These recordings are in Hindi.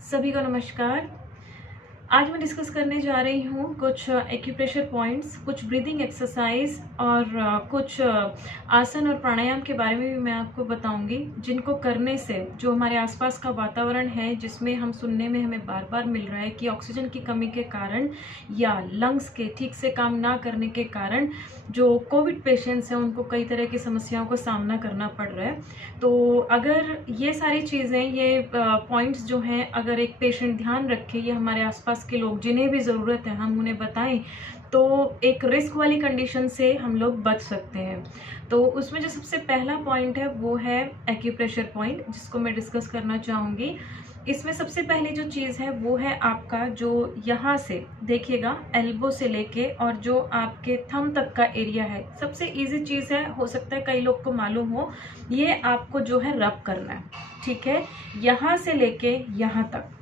सभी को नमस्कार। आज मैं डिस्कस करने जा रही हूँ कुछ एक्यूप्रेशर पॉइंट्स, कुछ ब्रीदिंग एक्सरसाइज और कुछ आसन और प्राणायाम के बारे में भी मैं आपको बताऊंगी, जिनको करने से जो हमारे आसपास का वातावरण है, जिसमें हम सुनने में हमें बार बार मिल रहा है कि ऑक्सीजन की कमी के कारण या लंग्स के ठीक से काम ना करने के कारण जो कोविड पेशेंट्स हैं उनको कई तरह की समस्याओं का सामना करना पड़ रहा है। तो अगर ये सारी चीज़ें, ये पॉइंट्स जो हैं, अगर एक पेशेंट ध्यान रखे, ये हमारे आसपास के लोग जिन्हें भी ज़रूरत है हम उन्हें बताएं, तो एक रिस्क वाली कंडीशन से हम लोग बच सकते हैं। तो उसमें जो सबसे पहला पॉइंट है वो है एक्यूप्रेशर पॉइंट, जिसको मैं डिस्कस करना चाहूँगी। इसमें सबसे पहली जो चीज़ है वो है आपका जो यहाँ से देखिएगा, एल्बो से लेके और जो आपके थंब तक का एरिया है, सबसे इजी चीज़ है, हो सकता है कई लोग को मालूम हो, ये आपको जो है रब करना है। ठीक है, यहाँ से लेके यहाँ तक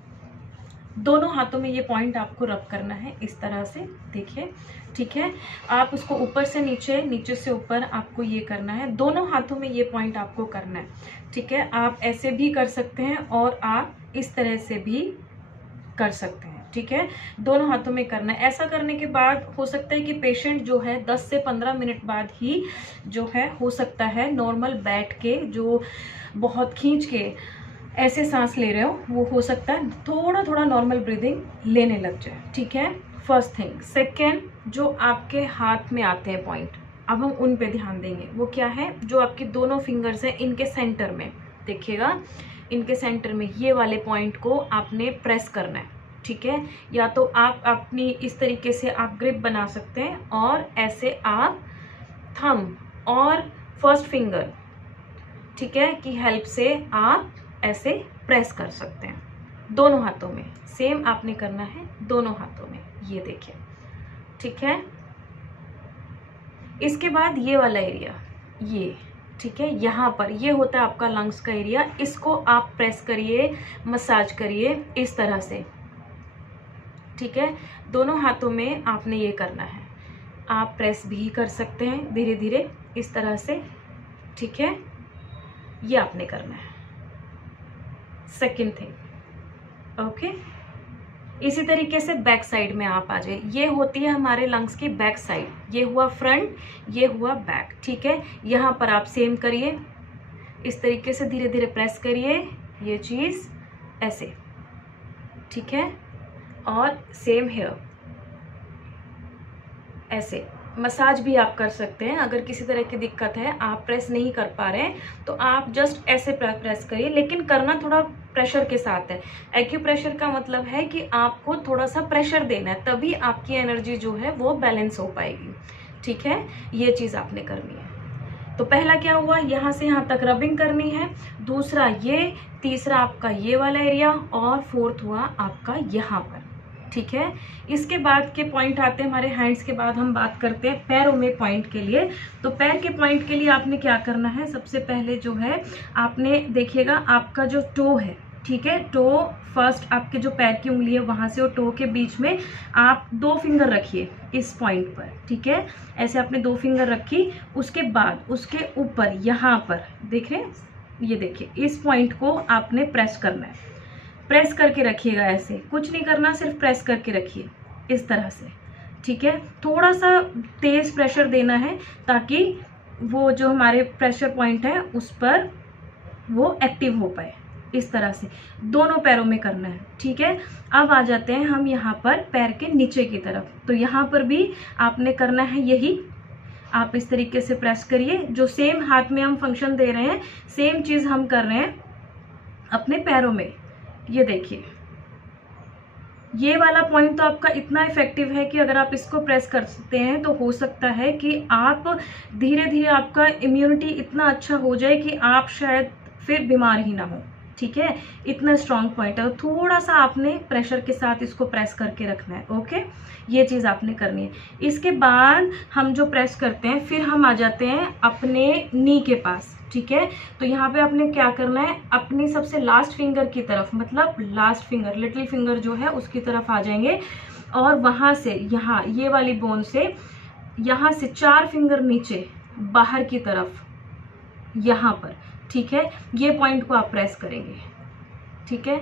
दोनों हाथों में ये पॉइंट आपको रब करना है, इस तरह से देखिए। ठीक है, आप उसको ऊपर से नीचे, नीचे से ऊपर आपको ये करना है, दोनों हाथों में ये पॉइंट आपको करना है। ठीक है, आप ऐसे भी कर सकते हैं और आप इस तरह से भी कर सकते हैं। ठीक है, दोनों हाथों में करना है। ऐसा करने के बाद हो सकता है कि पेशेंट जो है 10 से 15 मिनट बाद ही जो है, हो सकता है नॉर्मल बैठ के, जो बहुत खींच के ऐसे सांस ले रहे हो हो सकता है थोड़ा थोड़ा नॉर्मल ब्रीदिंग लेने लग जाए। ठीक है, फर्स्ट थिंग। सेकेंड, जो आपके हाथ में आते हैं पॉइंट, अब हम उन पे ध्यान देंगे। वो क्या है? जो आपके दोनों फिंगर्स हैं, इनके सेंटर में देखिएगा, इनके सेंटर में ये वाले पॉइंट को आपने प्रेस करना है। ठीक है, या तो आप अपनी इस तरीके से आप ग्रिप बना सकते हैं और ऐसे आप थंब और फर्स्ट फिंगर, ठीक है, की हेल्प से आप ऐसे प्रेस कर सकते हैं दोनों हाथों में। सेम आपने करना है दोनों हाथों में, ये देखिए। ठीक है, इसके बाद ये वाला एरिया, ये ठीक है, यहाँ पर ये होता है आपका लंग्स का एरिया, इसको आप प्रेस करिए, मसाज करिए इस तरह से। ठीक है, दोनों हाथों में आपने ये करना है। आप प्रेस भी कर सकते हैं धीरे धीरे इस तरह से। ठीक है, ये आपने करना है। Second thing, okay. इसी तरीके से बैक साइड में आप आ जाए। ये होती है हमारे लंग्स की बैक साइड, ये हुआ फ्रंट, ये हुआ बैक। ठीक है, यहाँ पर आप सेम करिए, इस तरीके से धीरे धीरे प्रेस करिए ये चीज़ ऐसे। ठीक है, और सेम हेयर ऐसे। मसाज भी आप कर सकते हैं। अगर किसी तरह की दिक्कत है, आप प्रेस नहीं कर पा रहे हैं, तो आप जस्ट ऐसे प्रेस करिए, लेकिन करना थोड़ा प्रेशर के साथ है। एक्यूप्रेशर का मतलब है कि आपको थोड़ा सा प्रेशर देना है, तभी आपकी एनर्जी जो है वो बैलेंस हो पाएगी। ठीक है, ये चीज़ आपने करनी है। तो पहला क्या हुआ, यहाँ से यहाँ तक रबिंग करनी है, दूसरा ये, तीसरा आपका ये वाला एरिया, और फोर्थ हुआ आपका यहाँ पर। ठीक है, इसके बाद के पॉइंट आते हैं हमारे हैंड्स के बाद हम बात करते हैं पैरों में पॉइंट के लिए। तो पैर के पॉइंट के लिए आपने क्या करना है, सबसे पहले जो है आपने देखिएगा, आपका जो टो है, ठीक है, टो फर्स्ट, आपके जो पैर की उंगली है वहां से और टो के बीच में आप 2 फिंगर रखिए इस पॉइंट पर। ठीक है, ऐसे आपने 2 फिंगर रखी, उसके बाद उसके ऊपर यहाँ पर देख रहे हैं, ये देखिए, इस पॉइंट को आपने प्रेस करना है। प्रेस करके रखिएगा, ऐसे कुछ नहीं करना, सिर्फ प्रेस करके रखिए इस तरह से। ठीक है, थोड़ा सा तेज प्रेशर देना है ताकि वो जो हमारे प्रेशर पॉइंट है उस पर वो एक्टिव हो पाए, इस तरह से दोनों पैरों में करना है। ठीक है, अब आ जाते हैं हम यहाँ पर पैर के नीचे की तरफ। तो यहाँ पर भी आपने करना है यही, आप इस तरीके से प्रेस करिए, जो सेम हाथ में हम फंक्शन दे रहे हैं सेम चीज हम कर रहे हैं अपने पैरों में। ये देखिए, ये वाला पॉइंट तो आपका इतना इफेक्टिव है कि अगर आप इसको प्रेस कर सकते हैं तो हो सकता है कि आप धीरे धीरे आपका इम्यूनिटी इतना अच्छा हो जाए कि आप शायद फिर बीमार ही ना हो। ठीक है, इतना स्ट्रांग पॉइंट है। थोड़ा सा आपने प्रेशर के साथ इसको प्रेस करके रखना है। ओके, ये चीज़ आपने करनी है। इसके बाद हम जो प्रेस करते हैं, फिर हम आ जाते हैं अपने नी के पास। ठीक है, तो यहाँ पे आपने क्या करना है, अपनी सबसे लास्ट फिंगर की तरफ, मतलब लास्ट फिंगर, लिटिल फिंगर जो है उसकी तरफ आ जाएंगे, और वहां से यहाँ ये वाली बोन से यहाँ से 4 फिंगर नीचे बाहर की तरफ, यहाँ पर। ठीक है, ये पॉइंट को आप प्रेस करेंगे। ठीक है,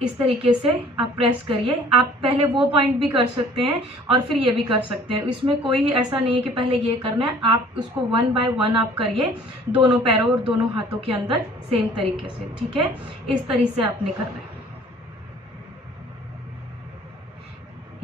इस तरीके से आप प्रेस करिए। आप पहले वो पॉइंट भी कर सकते हैं और फिर ये भी कर सकते हैं, इसमें कोई ऐसा नहीं है कि पहले ये करना है। आप उसको 1 बाय 1 आप करिए दोनों पैरों और दोनों हाथों के अंदर सेम तरीके से, ठीक है। इस तरीके से आपने करना है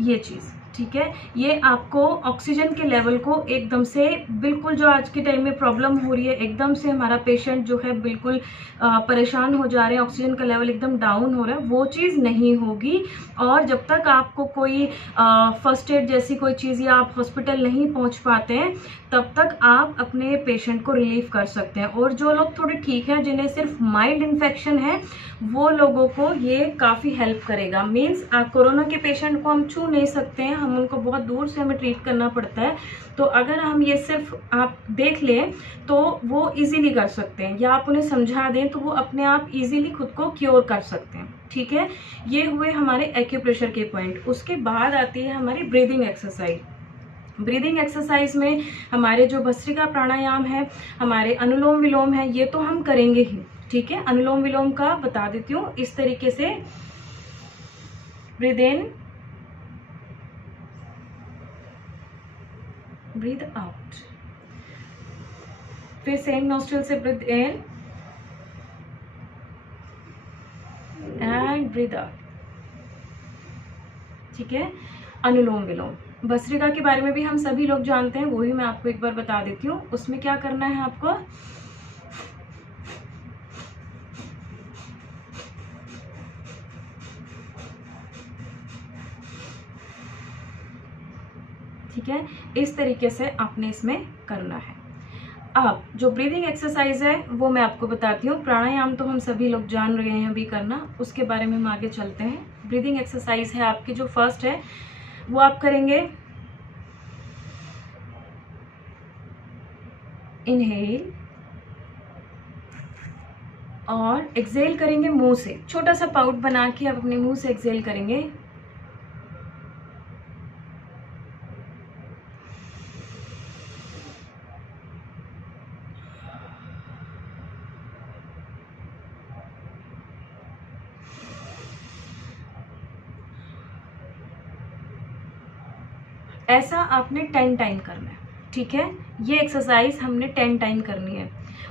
ये चीज़, ठीक है। ये आपको ऑक्सीजन के लेवल को एकदम से, बिल्कुल जो आज के टाइम में प्रॉब्लम हो रही है, एकदम से हमारा पेशेंट जो है बिल्कुल परेशान हो जा रहे हैं, ऑक्सीजन का लेवल एकदम डाउन हो रहा है, वो चीज़ नहीं होगी। और जब तक आपको कोई फर्स्ट एड जैसी कोई चीज़ या आप हॉस्पिटल नहीं पहुंच पाते हैं, तब तक आप अपने पेशेंट को रिलीव कर सकते हैं। और जो लोग थोड़े ठीक हैं, जिन्हें सिर्फ माइल्ड इन्फेक्शन है, वो लोगों को ये काफ़ी हेल्प करेगा। मीन्स कोरोना के पेशेंट को हम छू नहीं सकते हैं, हम उनको बहुत दूर से हमें ट्रीट करना पड़ता है। तो अगर हम ये सिर्फ आप देख लें तो वो इजीली कर सकते हैं, या आप उन्हें समझा दें तो वो अपने आप इजीली खुद को क्योर कर सकते हैं, ठीक है। ये हुए हमारे एक्यूप्रेशर के पॉइंट। उसके बाद आती है हमारी ब्रीदिंग एक्सरसाइज। ब्रीदिंग एक्सरसाइज में हमारे जो भस्त्रिका प्राणायाम है, हमारे अनुलोम विलोम है, ये तो हम करेंगे ही, ठीक है। अनुलोम विलोम का बता देती हूँ। इस तरीके से ब्रीद इन, ब्रीद आउट, फिर सेम नोस्ट्रिल से breathe in and breathe out, ठीक है। अनुलोम विलोम भस्त्रिका के बारे में भी हम सभी लोग जानते हैं, वो भी मैं आपको एक बार बता देती हूँ। उसमें क्या करना है आपको, ठीक है, इस तरीके से आपने इसमें करना है। अब जो ब्रीदिंग एक्सरसाइज है वो मैं आपको बताती हूँ। प्राणायाम तो हम सभी लोग जान रहे हैं अभी करना, उसके बारे में हम आगे चलते हैं। ब्रीदिंग एक्सरसाइज है आपकी जो फर्स्ट है, वो आप करेंगे इनहेल और एक्सेल करेंगे मुंह से। छोटा सा पाउट बना के आप अपने मुंह से एक्सेल करेंगे। ऐसा आपने 10 टाइम करना है, ठीक है। ये एक्सरसाइज हमने 10 टाइम करनी है।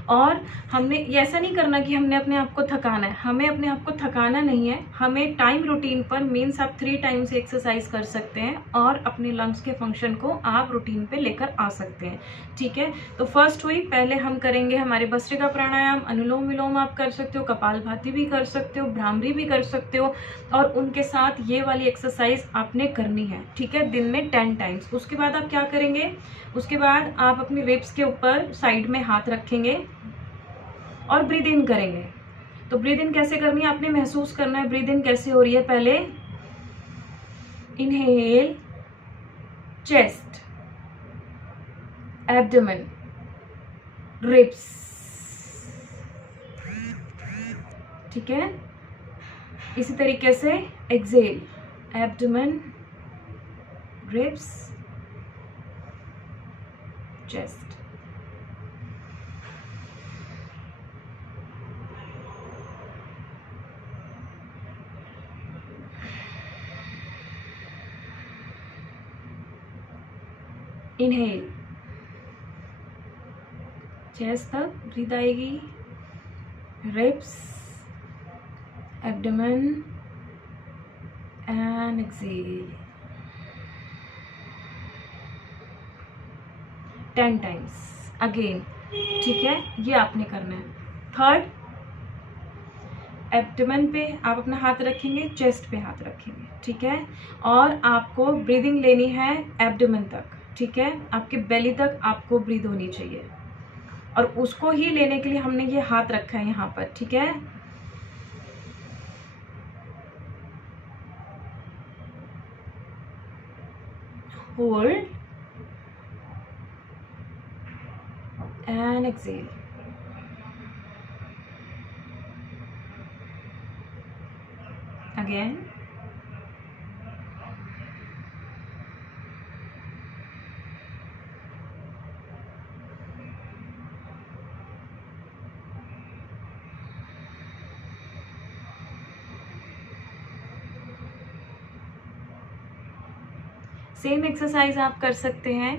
और हमने ऐसा नहीं करना कि हमने अपने आप को थकाना है, हमें अपने आप को थकाना नहीं है। हमें टाइम रूटीन पर, मीन्स आप 3 टाइम से एक्सरसाइज कर सकते हैं और अपने लंग्स के फंक्शन को आप रूटीन पे लेकर आ सकते हैं, ठीक है। तो फर्स्ट हुई, पहले हम करेंगे हमारे भस्त्रिका प्राणायाम, अनुलोम विलोम आप कर सकते हो, कपालभाति भी कर सकते हो, भ्रामरी भी कर सकते हो, और उनके साथ ये वाली एक्सरसाइज आपने करनी है, ठीक है, दिन में 10 टाइम्स। उसके बाद आप क्या करेंगे, उसके बाद आप अपनी रिब्स के ऊपर साइड में हाथ रखेंगे और ब्रीद इन करेंगे। तो ब्रीद इन कैसे करनी है, आपने महसूस करना है ब्रीद इन कैसे हो रही है। पहले इनहेल, चेस्ट, एब्डोमेन, रिब्स, ठीक है। इसी तरीके से exhale, abdomen, ribs, chest. Inhale, chest तक ब्रीथ आएगी, ribs, abdomen and exhale 10 times again, ठीक है। ये आपने करना है। थर्ड, एब्डोमेन पे आप अपना हाथ रखेंगे, चेस्ट पे हाथ रखेंगे, ठीक है। और आपको ब्रीदिंग लेनी है एब्डोमेन तक, ठीक है। आपके बेली तक आपको ब्रीद होनी चाहिए, और उसको ही लेने के लिए हमने ये हाथ रखा है यहाँ पर, ठीक है। Hold and exhale, again, same exercise आप कर सकते हैं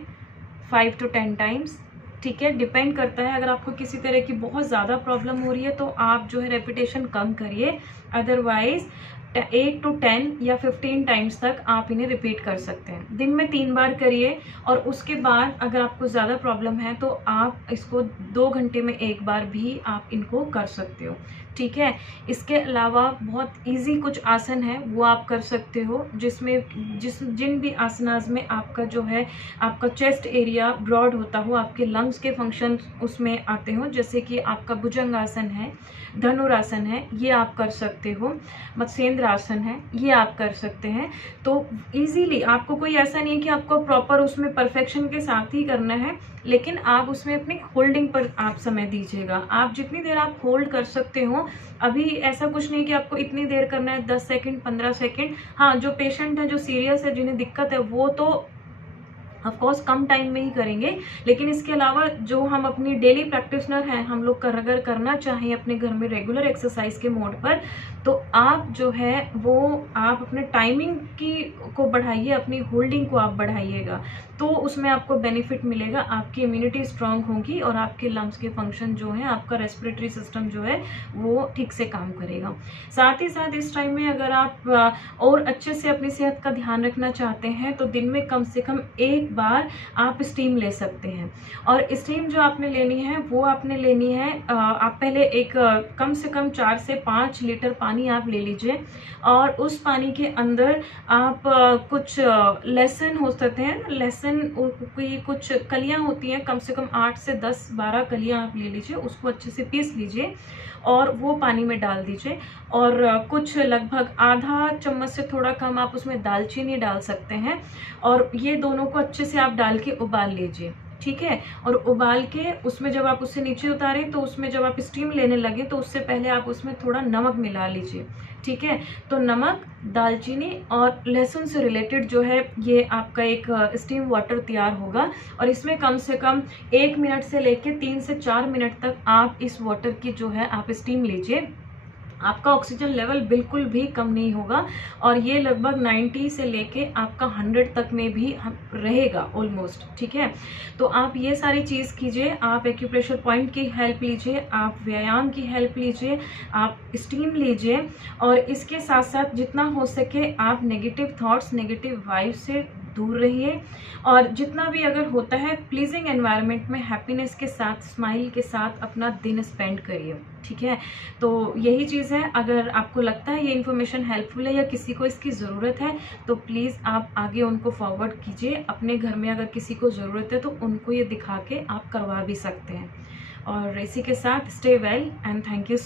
5 to 10 टाइम्स, ठीक है। डिपेंड करता है, अगर आपको किसी तरह की बहुत ज़्यादा प्रॉब्लम हो रही है तो आप जो है रेपिटेशन कम करिए, अदरवाइज 8 to 10 या 15 टाइम्स तक आप इन्हें रिपीट कर सकते हैं। दिन में 3 बार करिए, और उसके बाद अगर आपको ज़्यादा प्रॉब्लम है तो आप इसको 2 घंटे में 1 बार भी आप इनको कर सकते हो, ठीक है। इसके अलावा बहुत इजी कुछ आसन है वो आप कर सकते हो, जिसमें जिन भी आसनाज में आपका जो है आपका चेस्ट एरिया ब्रॉड होता हो, आपके लंग्स के फंक्शन उसमें आते हो, जैसे कि आपका भुजंगासन है, धनुरासन है, ये आप कर सकते हो, मत्स्येंद्र आसन है, ये आप कर सकते हैं। तो इजीली, आपको कोई ऐसा नहीं है कि आपको प्रॉपर उसमें परफेक्शन के साथ ही करना है, लेकिन आप उसमें अपनी होल्डिंग पर आप समय दीजिएगा। आप जितनी देर आप होल्ड कर सकते हो, अभी ऐसा कुछ नहीं कि आपको इतनी देर करना है, 10 सेकंड 15 सेकंड। हाँ, जो पेशेंट है, जो सीरियस है, जिन्हें दिक्कत है, वो तो ऑफ कोर्स कम टाइम में ही करेंगे, लेकिन इसके अलावा जो हम अपनी डेली प्रैक्टिशनर हैं, हम लोग अगर करना चाहें अपने घर में रेगुलर एक्सरसाइज के मोड पर, तो आप जो है वो आप अपने टाइमिंग को बढ़ाइए, अपनी होल्डिंग को आप बढ़ाइएगा, तो उसमें आपको बेनिफिट मिलेगा, आपकी इम्यूनिटी स्ट्रांग होगी और आपके लंग्स के फंक्शन जो है, आपका रेस्पिरेटरी सिस्टम जो है वो ठीक से काम करेगा। साथ ही साथ इस टाइम में अगर आप और अच्छे से अपनी सेहत का ध्यान रखना चाहते हैं तो दिन में कम से कम 1 बार आप स्टीम ले सकते हैं। और स्टीम जो आपने लेनी है वो आपने लेनी है, आप पहले एक कम से कम 4 से 5 लीटर पानी आप ले लीजिए, और उस पानी के अंदर आप कुछ लहसुन हो सकते हैं, लहसुन की कुछ कलियां होती हैं, कम से कम 8 से 10-12 कलियां आप ले लीजिए, उसको अच्छे से पीस लीजिए और वो पानी में डाल दीजिए, और कुछ लगभग आधा चम्मच से थोड़ा कम आप उसमें दालचीनी डाल सकते हैं, और ये दोनों को अच्छे से आप डाल के उबाल लीजिए, ठीक है। और उबाल के उसमें जब आप उससे नीचे उतारें तो उसमें जब आप स्टीम लेने लगे तो उससे पहले आप उसमें थोड़ा नमक मिला लीजिए, ठीक है। तो नमक, दालचीनी और लहसुन से रिलेटेड जो है ये आपका एक स्टीम वाटर तैयार होगा, और इसमें कम से कम 1 मिनट से लेके 3 से 4 मिनट तक आप इस वाटर की जो है आप स्टीम लीजिए। आपका ऑक्सीजन लेवल बिल्कुल भी कम नहीं होगा, और ये लगभग 90 से लेके आपका 100 तक में भी रहेगा ऑलमोस्ट, ठीक है। तो आप ये सारी चीज़ कीजिए, आप एक्यूप्रेशर पॉइंट की हेल्प लीजिए, आप व्यायाम की हेल्प लीजिए, आप स्टीम लीजिए, और इसके साथ साथ जितना हो सके आप नेगेटिव थॉट्स, नेगेटिव वाइब से दूर रहिए, और जितना भी अगर होता है प्लीजिंग एनवायरनमेंट में हैप्पीनेस के साथ, स्माइल के साथ अपना दिन स्पेंड करिए, ठीक है। तो यही चीज़ है, अगर आपको लगता है ये इन्फॉर्मेशन हेल्पफुल है या किसी को इसकी ज़रूरत है तो प्लीज़ आप आगे उनको फॉरवर्ड कीजिए। अपने घर में अगर किसी को ज़रूरत है तो उनको ये दिखा के आप करवा भी सकते हैं। और इसी के साथ stay well and thank you.